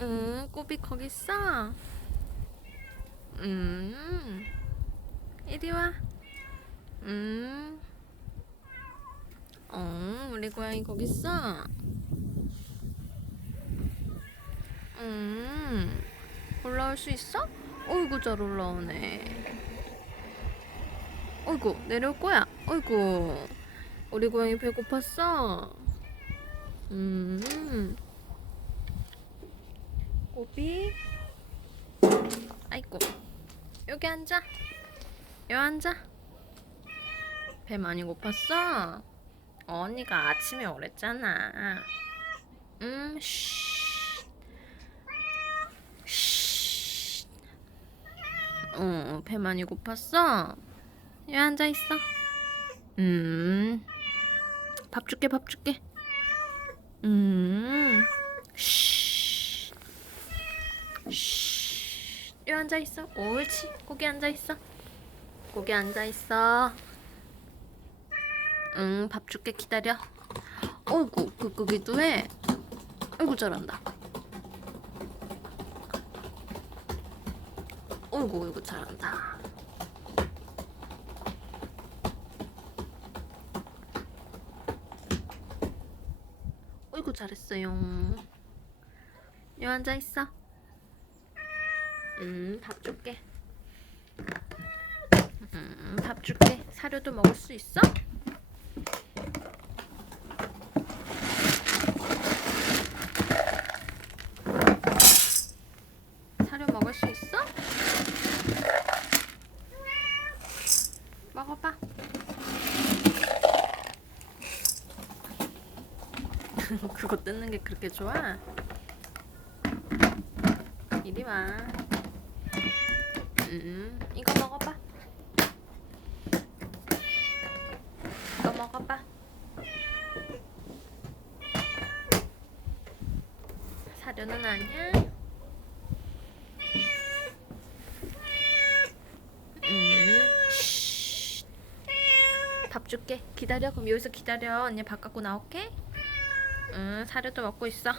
응, 꼬비 거기 있어. 음, 이리 와. 음, 어, 우리 고양이 거기 있어. 음, 올라올 수 있어? 어이구, 잘 올라오네. 어이구, 내려올 거야. 어이구, 우리 고양이 배고팠어. 음. 꼬비 아이고 여기 앉아 여기 앉아 배 많이 고팠어? 언니가 아침에 오랬잖아 음 쉬. 쉬. 어, 배 많이 고팠어? 여기 앉아 있어 음 밥 줄게 밥 줄게 음 쉬. 쉬. 여기 앉아 있어. 옳지. 거기 앉아 있어. 거기 앉아 있어. 응, 밥 줄게 기다려. 어이구, 그 끄기도 해. 아이고 잘한다. 어이구, 어이구 잘한다. 어이구 잘했어요. 여기 앉아 있어. 음, 밥 줄게. 음, 밥 줄게. 사료도 먹을 수 있어? 사료 먹을 수 있어? 먹어봐. 그거 뜯는 게 그렇게 좋아? 이리 와. 음, 이거 먹어봐. 이거 먹어봐. 사료는 아니야? 음, 쉬. 밥 줄게. 기다려. 그럼 여기서 기다려. 언니 밥 갖고 나올게. 응, 사료도 먹고 있어.